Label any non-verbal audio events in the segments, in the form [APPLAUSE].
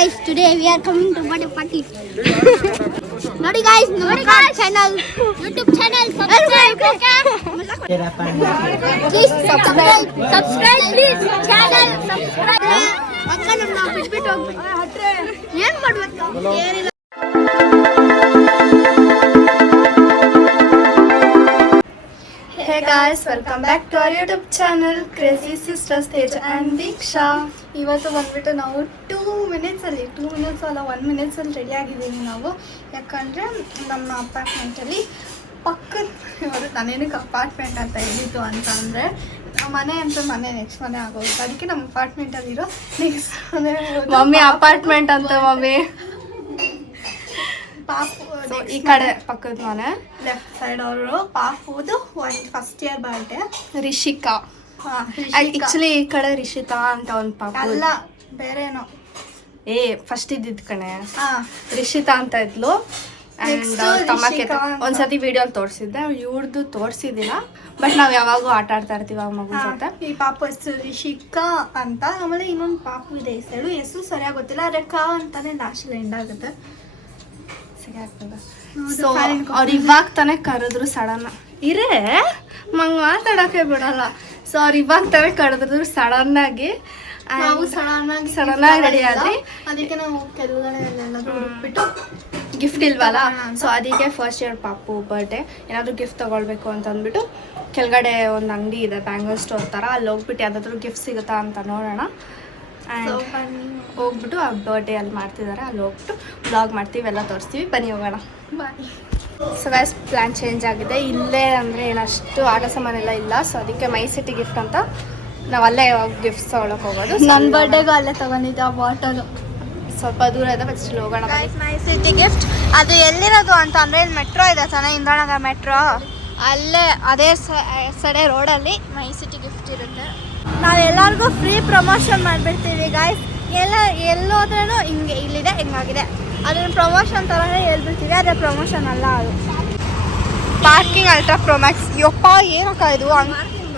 guys, today we are coming to birthday party. Naughty [LAUGHS] guys, Naughty no guys, channel. [LAUGHS] YouTube channel, subscribe, [LAUGHS] okay. Okay. [LAUGHS] please, subscribe. [LAUGHS] subscribe, subscribe. please. Channel, subscribe. What kind of topic guys welcome back to our YouTube channel crazy sisters Tej and ದೀಕ್ಷಾ ಇವತ್ತು ಬಂದ್ಬಿಟ್ಟು ನಾವು two ಮಿನಿಟ್ಸಲ್ಲಿ two minutes ಅಲ್ಲ one ಮಿನಿಟ್ಸಲ್ಲಿ ready ಆಗಿದ್ದೀವಿ ನಾವು ಯಾಕಂದರೆ ನಮ್ಮ ಅಪಾರ್ಟ್ಮೆಂಟಲ್ಲಿ ಪಕ್ಕದ ಇವರು ತನೇನಿಗೆ ಅಪಾರ್ಟ್ಮೆಂಟ್ ಅಂತ ಹೇಳಿದ್ದು ಅಂತ ಅಂದರೆ ಮನೆ ಅಂತ ಮನೆ ನೆಕ್ಸ್ಟ್ ಮನೆ ಆಗೋದು ಅದಕ್ಕೆ ನಮ್ಮ ಅಪಾರ್ಟ್ಮೆಂಟಲ್ಲಿರೋ ನೆಕ್ಸ್ಟ್ ಅಂದರೆ ಮಮ್ಮಿ ಅಪಾರ್ಟ್ಮೆಂಟ್ ಅಂತ ಮಮ್ಮಿ ಪಾಪ ಈ ಕಡೆ ಪಕ್ಕದ ಮನೆ ಲೆಫ್ಟ್ ಸೈಡ್ ಅವರು ಪಾಪದು ಫಸ್ಟ್ ಇಯರ್ ರಿಷಿಕಾ ರಿಷಿಕಾಂಡ್ ಈ ಕಡೆ ರಿಷಿತಾ ಅಂತ ಒಂದ್ ಪಾಪ ಬೇರೆ ಏ ಫಸ್ಟ್ ಇದ್ದಿದ್ ಕಣೆ ರಿಷಿತಾ ಅಂತ ಇದ್ಲು ತಮ್ಮ ಒಂದ್ಸತಿ ವಿಡಿಯೋ ತೋರ್ಸಿದ್ದೆ ಇವ್ರದ್ದು ತೋರ್ಸಿದಿಲ್ಲಾ ಬಟ್ ನಾವ್ ಯಾವಾಗೂ ಆಟಾಡ್ತಾ ಇರ್ತೀವ ಮಗು ಅಂತ ಈ ಪಾಪು ಎಷ್ಟು ರಿಷಿಕಾ ಅಂತ ಆಮೇಲೆ ಇನ್ನೊಂದು ಪಾಪು ಇದೆ ಹೆಸರು ಸರಿಯಾಗಿ ಗೊತ್ತಿಲ್ಲ ಆಗೋತ್ತಿಲ್ಲ ಅದ್ರ ಕಾ ಅಂತಾನೆ ಆಗುತ್ತೆ ಇವಾಗ ತನಕ ಕರಿದ್ರು ಸಡನ್ ಇರೇ ಸಡನ್ ನಾವು ಗಿಫ್ಟ್ ಇಲ್ವಲ್ಲ ಸೊ ಅದಕ್ಕೆ ಫಸ್ಟ್ ಇಯರ್ ಪಾಪು ಬರ್ಡೇ ಏನಾದ್ರು ಗಿಫ್ಟ್ ತಗೊಳ್ಬೇಕು ಅಂತ ಅಂದ್ಬಿಟ್ಟು ಒಂದು ಅಂಗಡಿ ಇದೆ ಬ್ಯಾಂಗಲ್ ಸ್ಟೋರ್ ತರ ಅಲ್ಲಿ ಹೋಗ್ಬಿಟ್ಟು ಏನಾದ್ರು ಗಿಫ್ಟ್ ಸಿಗುತ್ತಾ ಅಂತ ನೋಡೋಣ ಹೋಗ್ಬಿಟ್ಟು ಆ ಬರ್ಡೇ ಅಲ್ಲಿ ಮಾಡ್ತಿದ್ದಾರೆ ಅಲ್ಲಿ ಹೋಗ್ಬಿಟ್ಟು ಬ್ಲಾಗ್ ಮಾಡ್ತೀವಿ ಎಲ್ಲ ತೋರಿಸ್ತೀವಿ ಬನ್ನಿ ಹೋಗೋಣ ಸೊ ಸೊಸ್ಟ್ ಪ್ಲಾನ್ ಚೇಂಜ್ ಆಗಿದೆ ಇಲ್ಲೇ ಅಂದ್ರೆ ಏನಷ್ಟು ಆಗ ಸಾಮಾನೆಲ್ಲ ಇಲ್ಲ ಸೊ ಅದಕ್ಕೆ ಮೈಸಿಟಿ ಗಿಫ್ಟ್ ಅಂತ ನಾವು ಅಲ್ಲೇ ಗಿಫ್ಟ್ ತೊಗೊಳಕ್ ಹೋಗೋದು ನನ್ನ ಬರ್ಡೇಗೂ ಅಲ್ಲೇ ತೊಗೊಂಡಿದ್ದೆ ಬಾಟಲ್ ಸ್ವಲ್ಪ ದೂರ ಇದೆ ಹೋಗೋಣ ಮೈ ಸಿಟಿ ಗಿಫ್ಟ್ ಅದು ಎಲ್ಲಿರೋದು ಅಂತ ಅಂದ್ರೆ ಇಲ್ಲಿ ಮೆಟ್ರೋ ಇದೆ ಸಣ್ಣ ಹಿಂದೋಣಗ ಮೆಟ್ರೋ ಅಲ್ಲೇ ಅದೇ ಸಡೆ ರೋಡಲ್ಲಿ ಮೈ ಸಿಟಿ ಗಿಫ್ಟ್ ಇರುತ್ತೆ ನಾವೆಲ್ಲರಿಗೂ ಫ್ರೀ ಪ್ರಮೋಷನ್ ಮಾಡಿಬಿಡ್ತೀವಿ ಗಾಯ್ಸ್ ಎಲ್ಲ ಎಲ್ಲೋದ್ರೂ ಹಿಂಗೆ ಇಲ್ಲಿದೆ ಹೆಂಗಾಗಿದೆ ಅದನ್ನು ಪ್ರಮೋಷನ್ ಥರ ಹೇಳ್ಬಿಡ್ತೀವಿ ಅದೇ ಪ್ರಮೋಷನ್ ಅಲ್ಲ ಅದು ಪಾರ್ಕಿಂಗ್ ಅಲ್ಟ್ರಾ ಪ್ರೊಮ್ಯಾಕ್ಸ್ ಯಪ್ಪ ಏನಕ್ಕ ಇದು ಹಂಗಾಕ್ತೀನಿ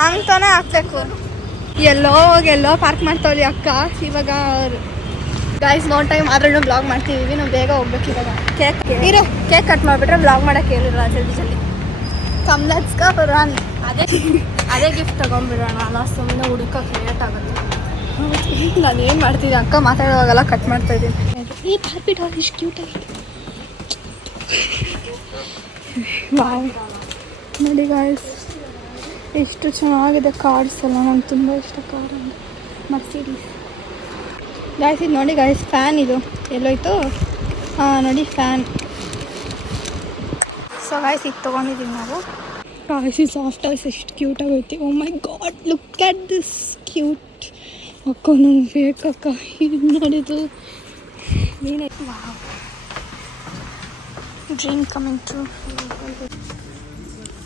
ಹಂಗೆ ತೇ ಹಾಕ್ಬೇಕು ಎಲ್ಲೋ ಎಲ್ಲೋ ಪಾರ್ಕ್ ಮಾಡ್ತಾವ್ಲಿ ಅಕ್ಕ ಇವಾಗ ಗಾಯ್ಸ್ ನೋ ಟೈಮ್ ಆದ್ರೂ ಬ್ಲಾಗ್ ಮಾಡ್ತಿದ್ದೀವಿ ನಾವು ಬೇಗ ಹೋಗ್ಬೇಕು ಇವಾಗ ಕೇಕ್ ಇರೋ ಕೇಕ್ ಕಟ್ ಮಾಡಿಬಿಟ್ರೆ ಬ್ಲಾಗ್ ಮಾಡೋಕೆ ಹೇಳಿರಲ್ಲ ಜಲ್ದಿ ಜಲ್ದಿ ಕಮ್ಲಟ್ಗ ರನ್ ಅದೇ ಅದೇ ಗಿಫ್ಟ್ ತಗೊಂಡ್ಬಿಡೋಣ ಅಲ್ಲ ಸುಮ್ಮನೆ ಹುಡುಕಕ್ಕೆ ಕ್ರಿಯೇಟ್ ಆಗುತ್ತೆ ಈಗ ನಾನು ಏನು ಮಾಡ್ತೀನಿ ಅಕ್ಕ ಮಾತಾಡೋವಾಗಲ್ಲ ಕಟ್ ಮಾಡ್ತಾ ಮಾಡ್ತಾಯಿದ್ದೀನಿ ಈ ಪಾರ್ಪಿಟ್ ಇಷ್ಟು ಕ್ಯೂಟಾಗಿ ಬಾಯ್ ನೋಡಿ ಗಾಯ್ಸ್ ಎಷ್ಟು ಚೆನ್ನಾಗಿದೆ ಕಾರ್ಸ್ ಎಲ್ಲ ನಂಗೆ ತುಂಬ ಇಷ್ಟ ಕಾರ್ ಮತ್ತಿ ಇದು ನೋಡಿ ಗಾಯ್ಸ್ ಫ್ಯಾನ್ ಇದು ಎಲ್ಲೋಯ್ತು ಹಾಂ ನೋಡಿ ಫ್ಯಾನ್ ಸೊ ಗಾಯಿಸಿ ತೊಗೊಂಡಿದ್ದೀನಿ ನಾವು eyes is soft eyes is cute oh my god look at this cute can wow Dream coming true.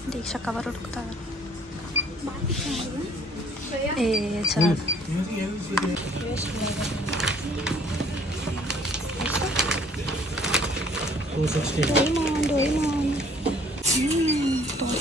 Deeksha cover up that. Hey, sir. Doi hey, man, doi man.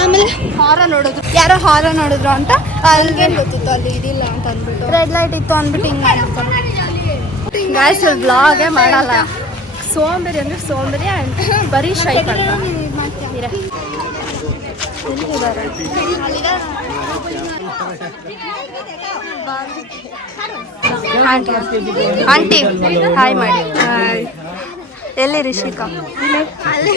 ಆಮೇಲೆ ಹಾರ ನೋಡೋದು ಯಾರೋ ಹಾರ ನೋಡಿದ್ರು ಅಂತ ಅಲ್ಲಿಗೇನು ಗೊತ್ತಿತ್ತು ಅಲ್ಲಿ ಇದಿಲ್ಲ ಅಂತ ಅಂದ್ಬಿಟ್ಟು ರೆಡ್ ಲೈಟ್ ಇತ್ತು ಅಂದ್ಬಿಟ್ಟು ಹಿಂಗೆ ಗ್ಯಾಸ್ ಬ್ಲಾಗೇ ಮಾಡಲ್ಲ ಸೋಂಬರಿ ಅಂದ್ರೆ ಸೋಂಬರಿ ಆ್ಯಂಡ್ ಬರೀ ಶೈ ಆಂಟಿ ಹಾಯ್ ಮಾಡಿ ಎಲ್ಲಿ ರಿಷಿಕಾ ಅಲ್ಲಿ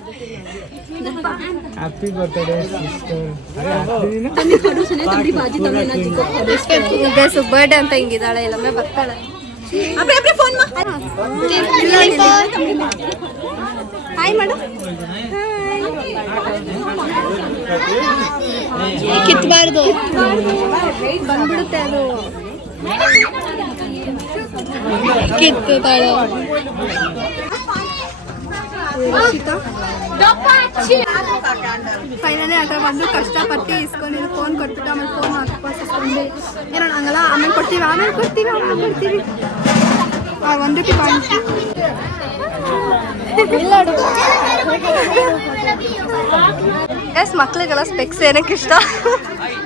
हैप्पी बर्थडे सिस्टर अरे हैप्पी ना तुम्ही खडू सने तुम्ही बाजी तुम्ही ना जिको उद्या सो बर्थडे अंत इंगी दाळा इला मैं बक्ताळा अपने अपने फोन में हाय मैडम हाय कित बार दो बन बढ़ते हैं दो कित बार दो रोशिता ಫೈನಲಿ ಆಟ ಬಂದು ಕಷ್ಟಪಟ್ಟು ಇಸ್ಕೊಂಡಿದ್ರು ಫೋನ್ ಕೊಟ್ಬಿಟ್ಟು ಆಮೇಲೆ ಫೋನ್ ವಾಪಸ್ ಏನೋ ಹಂಗಲ್ಲ ಆಮೇಲೆ ಕೊಡ್ತೀವಿ ಆಮೇಲೆ ಕೊಡ್ತೀವಿ ಆಮೇಲೆ ಕೊಡ್ತೀವಿ ಒಂದಕ್ಕೆ ಬಂದು ಎಸ್ ಮಕ್ಳಿಗೆಲ್ಲ ಸ್ಪೆಕ್ಸ್ ಏನಕ್ಕೆ ಇಷ್ಟ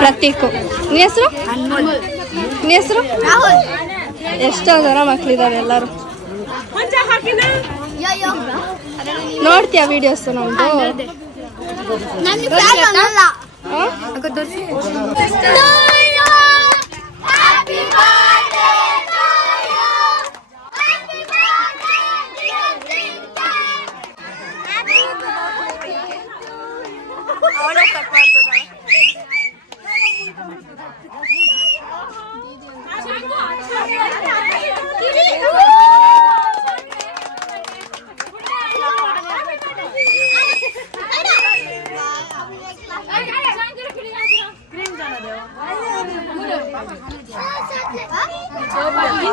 ಪ್ರತೀಕು ನ ಹೆಸರು ಎಷ್ಟೋ ಜನ ಮಕ್ಕಳಿದ್ದಾರೆ ಎಲ್ಲರೂ ನೋಡ್ತೀಯಾ ಉಂಟು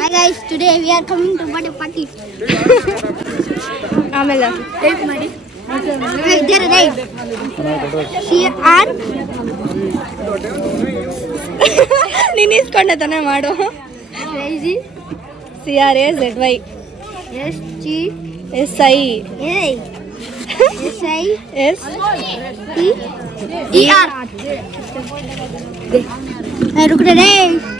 Hi guys, today we are coming to birthday party. Amela. Hey, Mari. Hey, there, there. Nini is gonna do na maro. Crazy. C R A Z Y. S G S I. Yay. S I S T E R. Hey, look at this.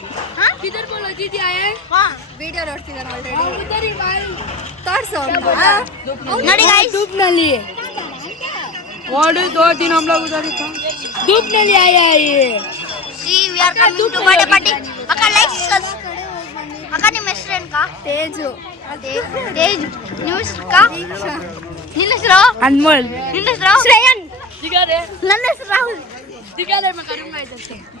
किधर बोलो दीदी आए हां video load किधर already उधर ही भाई तर सब नडी गाइस डूब ना लिए और दो दिन हम लोग उधर ही था डूब ना लिए आए ये सी we are coming to birthday party पक्का लाइक सब्सक्राइब पक्का नहीं मिस्टर इनका तेज हो तेज न्यूज का निलेश राव अनमोल निलेश राव श्रेयन दिखा दे निलेश राव दिखा दे मैं करूंगा इधर से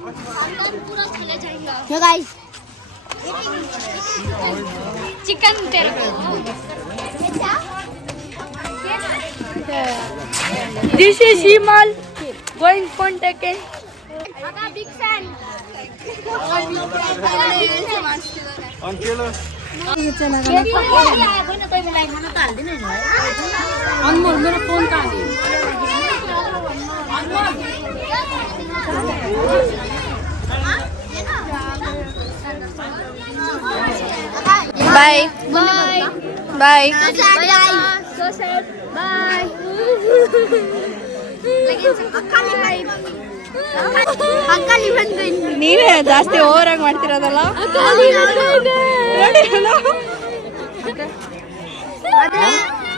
पूरा चिकन दिस इज हिमाल गोइंग फॉर टेकन अनमोल मेरा फोन काट ಬಾಯ್ ಬಾಯ್ ಬಾಯ್ ನೀವು ಜಾಸ್ತಿ over hang ಮಾಡ್ತಿರೋದಲ್ಲ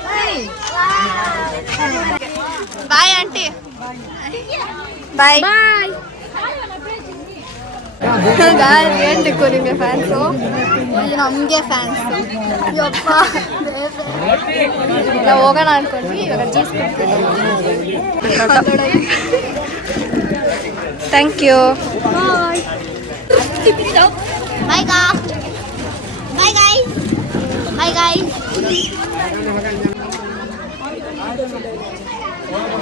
Bye. Bye. Bye, auntie. Bye. Bye. Guys, we are going to fans. So, you know, we are fans. Your father, baby. Now, we are going to go to Thank you. Bye. Bye, guys. Bye, guys. Bye, guys.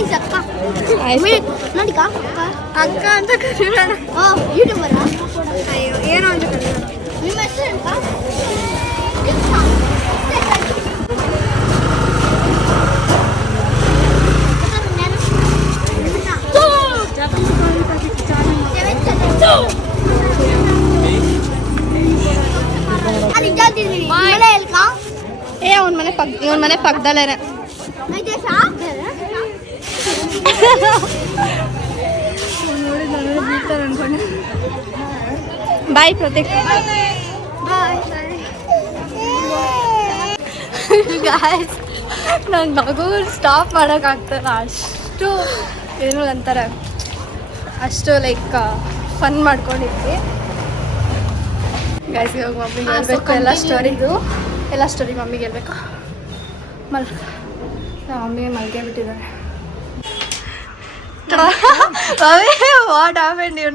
Guys அக்கா முன்னாடிக்கா அக்கா அக்கா அந்த ஓ யூடியூபரா ஐயோ ஏனோ அந்த கண்ணா ಮನೆ ಪಕ್ಕ ಇವನ್ ಮನೆ ಪಕ್ಕದಲ್ಲೇ ಸಾಕ ನೋಡಿ ನಾನು ನಂಗೆ ಬಾಯ್ ನಗು ಸ್ಟಾಪ್ ಮಾಡೋಕ್ಕಾಗ್ತಲ್ಲ ಅಷ್ಟು ಏನು ಅಂತಾರೆ ಅಷ್ಟು ಲೈಕ್ ಫನ್ ಮಾಡ್ಕೊಂಡಿದ್ವಿ ಗಾಯಸ್ಗೆ ಹೋಗಿ ಮಮ್ಮಿಗೆ ಗೆಲ್ಬೇಕು ಎಲ್ಲ ಸ್ಟೋರಿದು ಎಲ್ಲ ಸ್ಟೋರಿ ಮಮ್ಮಿಗೆ ಹೇಳ್ಬೇಕು ಮಲ್ ನಮ್ಮ ಮಮ್ಮಿಗೆ ಮಲ್ಗೇ ಬಿಟ್ಟಿದ್ದಾರೆ ಓ ಆಯ್ತು [SIGHS]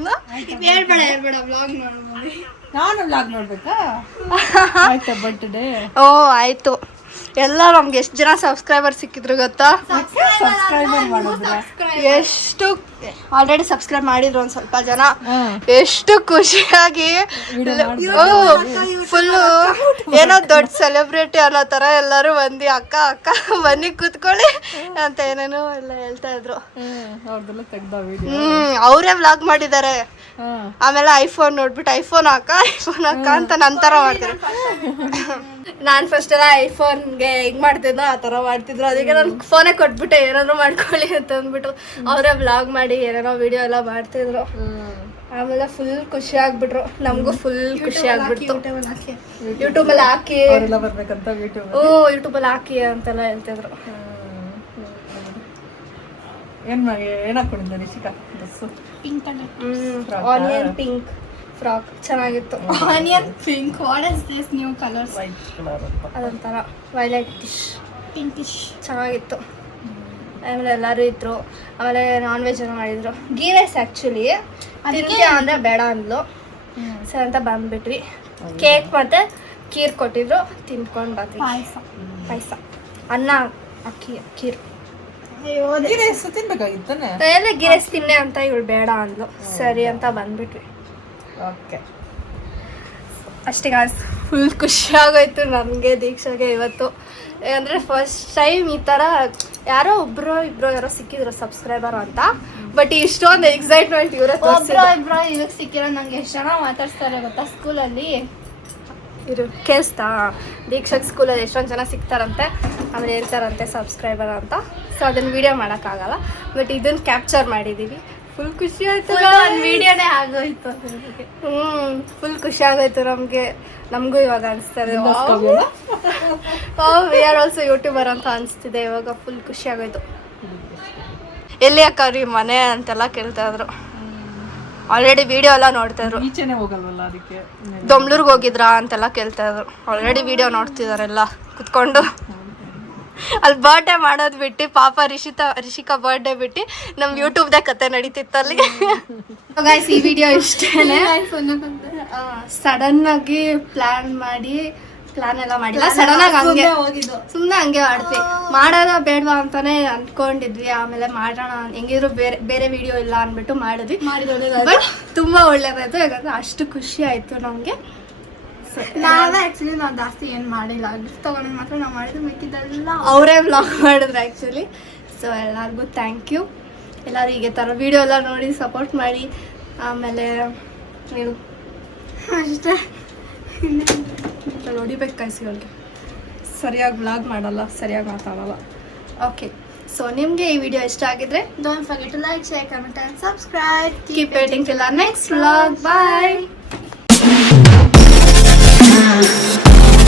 <-huh. laughs> [LAUGHS] [LAUGHS] ಎಲ್ಲ ನಮ್ಗೆ ಎಷ್ಟು ಜನ ಸಬ್ಸ್ಕ್ರೈಬರ್ ಸಿಕ್ಕಿದ್ರು ಗೊತ್ತಾ ಎಷ್ಟು ಆಲ್ರೆಡಿ ಸಬ್ಸ್ಕ್ರೈಬ್ ಮಾಡಿದ್ರು ಸ್ವಲ್ಪ ಜನ ಎಷ್ಟು ಖುಷಿಯಾಗಿ ಏನೋ ದೊಡ್ಡ ಫುಲ್ಲು ಸೆಲೆಬ್ರಿಟಿ ಅನ್ನೋ ತರ ಎಲ್ಲರೂ ಬಂದಿ ಅಕ್ಕ ಅಕ್ಕ ಬನ್ನಿ ಕುತ್ಕೊಳ್ಳಿ ಅಂತ ಏನೇನು ಎಲ್ಲ ಹೇಳ್ತಾ ಇದ್ರು ಹ್ಮ್ ಅವರೇ ವ್ಲಾಗ್ ಮಾಡಿದ್ದಾರೆ ಆಮೇಲೆ ಐಫೋನ್ ನೋಡ್ಬಿಟ್ಟು ಐಫೋನ್ ಅಕ್ಕ ಐಫೋನ್ ಅಕ್ಕ ಅಂತ ನಂತರ ಮಾಡ್ತಾರೆ ನಾನ್ ಫಸ್ಟ್ ಎಲ್ಲ ಐಫೋನ್ ಗೆ ಹೆಂಗ್ ಮಾಡ್ತಿದ್ರು ಆ ತರ ಮಾಡ್ತಿದ್ರು ಅದಕ್ಕೆ ನಾನು ಫೋನ್ ಕೊಟ್ಬಿಟ್ಟೆ ಏನಾದ್ರು ಮಾಡ್ಕೊಳ್ಳಿ ಅಂತ ಅಂದ್ಬಿಟ್ಟು ಅವ್ರೇ ಬ್ಲಾಗ್ ಮಾಡಿ ಏನಾರೋ ವಿಡಿಯೋ ಎಲ್ಲ ಮಾಡ್ತಿದ್ರು ಆಮೇಲೆ ಫುಲ್ ಖುಷಿ ಆಗ್ಬಿಟ್ರು ನಮಗೂ ಫುಲ್ ಖುಷಿ ಆಗ್ಬಿಟ್ಟು ಯೂಟ್ಯೂಬ್ ಅಲ್ಲಿ ಹಾಕಿ ಓ ಯೂಟ್ಯೂಬ್ ಅಲ್ಲಿ ಹಾಕಿ ಅಂತೆಲ್ಲ ಹೇಳ್ತಿದ್ರು ಏನ್ ಮಾಡಿ ಏನಾಕೊಂಡಿದ್ದೀರಾ pink and onion pink frock ಚೆನ್ನಾಗಿತ್ತು ಆನಿಯನ್ ಪಿಂಕ್ ಪಿಂಕ್ಸ್ ಅದೊಂಥರ ವೈಲೈಟ್ ಡಿಶ್ ಪಿಂಕ್ ಡಿಶ್ ಚೆನ್ನಾಗಿತ್ತು ಆಮೇಲೆ ಎಲ್ಲರೂ ಇದ್ರು ಆಮೇಲೆ ನಾನ್ ವೆಜ್ ಏನೋ ಮಾಡಿದ್ರು ಗೀ ರೈಸ್ ಆ್ಯಕ್ಚುಲಿ ತಿನ್ನೆ ಅಂದರೆ ಬೇಡ ಅಂದ್ಲು ಸರಿ ಅಂತ ಬಂದ್ಬಿಟ್ರಿ ಕೇಕ್ ಮತ್ತೆ ಕೀರ್ ಕೊಟ್ಟಿದ್ರು ತಿನ್ಕೊಂಡು ಬಂದ್ವಿ ಪಾಯಸ ಪಾಯಸ ಅನ್ನ ಅಕ್ಕಿ ಅಯ್ಯೋ ಕೀರ್ಬೇಕಾಗಿ ಗೀರೈಸ್ ತಿನ್ನೆ ಅಂತ ಇವಳು ಬೇಡ ಅಂದ್ಲು ಸರಿ ಅಂತ ಬಂದ್ಬಿಟ್ವಿ ಓಕೆ ಅಷ್ಟೇ ಅಷ್ಟಿಗೆ ಫುಲ್ ಖುಷಿಯಾಗೋಯಿತು ನಮಗೆ ದೀಕ್ಷಾಗೆ ಇವತ್ತು ಅಂದರೆ ಫಸ್ಟ್ ಟೈಮ್ ಈ ಥರ ಯಾರೋ ಒಬ್ರು ಇಬ್ರು ಯಾರೋ ಸಿಕ್ಕಿದ್ರು ಸಬ್ಸ್ಕ್ರೈಬರ್ ಅಂತ ಬಟ್ ಇಷ್ಟೊಂದು ಎಕ್ಸೈಟ್ಮೆಂಟ್ ಇವರೂ ಇವಾಗ ಸಿಕ್ಕಿರೋ ನಂಗೆ ಎಷ್ಟು ಜನ ಮಾತಾಡ್ಸ್ತಾರೆ ಗೊತ್ತಾ ಸ್ಕೂಲಲ್ಲಿ ಇವರು ಕೇಸ್ತಾ ದೀಕ್ಷೆಗೆ ಸ್ಕೂಲಲ್ಲಿ ಎಷ್ಟೊಂದು ಜನ ಸಿಗ್ತಾರಂತೆ ಅವ್ರು ಹೇಳ್ತಾರಂತೆ ಸಬ್ಸ್ಕ್ರೈಬರ್ ಅಂತ ಸೊ ಅದನ್ನು ವೀಡಿಯೋ ಮಾಡೋಕ್ಕಾಗಲ್ಲ ಬಟ್ ಇದನ್ನು ಕ್ಯಾಪ್ಚರ್ ಮಾಡಿದ್ದೀವಿ ಫುಲ್ ಖುಷಿ ಆಯ್ತು ವಿಡಿಯೋನೇ ಆಗೋಯ್ತು ಹ್ಮ್ ಫುಲ್ ಖುಷಿ ಆಗೋಯ್ತು ನಮ್ಗೆ ನಮಗೂ ಇವಾಗ ಓಹ್ ವಿ ಆರ್ ಆಲ್ಸೋ ಯೂಟ್ಯೂಬರ್ ಅಂತ ಅನಿಸ್ತಿದೆ ಇವಾಗ ಫುಲ್ ಖುಷಿ ಆಗೋಯ್ತು ಎಲ್ಲಿ ಅಕ್ಕವ್ರಿ ಮನೆ ಅಂತೆಲ್ಲ ಕೇಳ್ತಾ ಇದ್ರು ಆಲ್ರೆಡಿ ವಿಡಿಯೋ ಎಲ್ಲ ನೋಡ್ತಾ ಇದ್ರು ದೊಮ್ಲೂರ್ಗೆ ಹೋಗಿದ್ರಾ ಅಂತೆಲ್ಲ ಕೇಳ್ತಾ ಇದ್ರು ಆಲ್ರೆಡಿ ವಿಡಿಯೋ ನೋಡ್ತಿದಾರೆಲ್ಲ ಕುತ್ಕೊಂಡು ಅಲ್ಲಿ ಬರ್ಡೇ ಮಾಡೋದ್ ಬಿಟ್ಟು ರಿಷಿತ ರಿಷಿಕಾ ಬರ್ಡೇ ಬಿಟ್ಟು ನಮ್ ಯೂಟ್ಯೂಬ್ ನಡೀತಿತ್ತು ಅಲ್ಲಿ ಸಡನ್ ಆಗಿ ಪ್ಲಾನ್ ಮಾಡಿ ಪ್ಲಾನ್ ಎಲ್ಲ ಮಾಡಿಲ್ಲ ಸಡನ್ ಆಗಿ ಸುಮ್ನೆ ಹಂಗೆ ಮಾಡ್ತಿ ಬೇಡವಾ ಅಂತಾನೆ ಅನ್ಕೊಂಡಿದ್ವಿ ಆಮೇಲೆ ಮಾಡೋಣ ಹೆಂಗಿದ್ರು ಬೇರೆ ಬೇರೆ ವಿಡಿಯೋ ಇಲ್ಲ ಅನ್ಬಿಟ್ಟು ಮಾಡಿದ್ವಿ ತುಂಬಾ ಒಳ್ಳೇದಾಯ್ತು ಯಾಕಂದ್ರೆ ಅಷ್ಟು ಖುಷಿ ಆಯ್ತು ನಮ್ಗೆ ನಾವೇ ಆ್ಯಕ್ಚುಲಿ ನಾವು ಜಾಸ್ತಿ ಏನು ಮಾಡಿಲ್ಲ ಗಿಫ್ಟ್ ತೊಗೊಂಡು ಮಾತ್ರ ನಾವು ಮಾಡಿದ್ರು ಮೆಕ್ಕಿದ್ದಿಲ್ಲ ಅವರೇ ವ್ಲಾಗ್ ಮಾಡಿದ್ರು ಆ್ಯಕ್ಚುಲಿ ಸೊ ಎಲ್ಲರಿಗೂ ಥ್ಯಾಂಕ್ ಯು ಎಲ್ಲರೂ ಹೀಗೆ ಥರ ವಿಡಿಯೋ ಎಲ್ಲ ನೋಡಿ ಸಪೋರ್ಟ್ ಮಾಡಿ ಆಮೇಲೆ ನೀವು ಅಷ್ಟೇ ಹೊಡಿಬೇಕು ಕೈಸಿಗಳಿಗೆ ಸರಿಯಾಗಿ ವ್ಲಾಗ್ ಮಾಡೋಲ್ಲ ಸರಿಯಾಗಿ ಮಾತಾಡಲ್ಲ ಓಕೆ ಸೊ ನಿಮಗೆ ಈ ವಿಡಿಯೋ ಇಷ್ಟ ಆಗಿದ್ರೆ don't fur to like share comment and subscribe keep next vlog bye Yeah. [LAUGHS]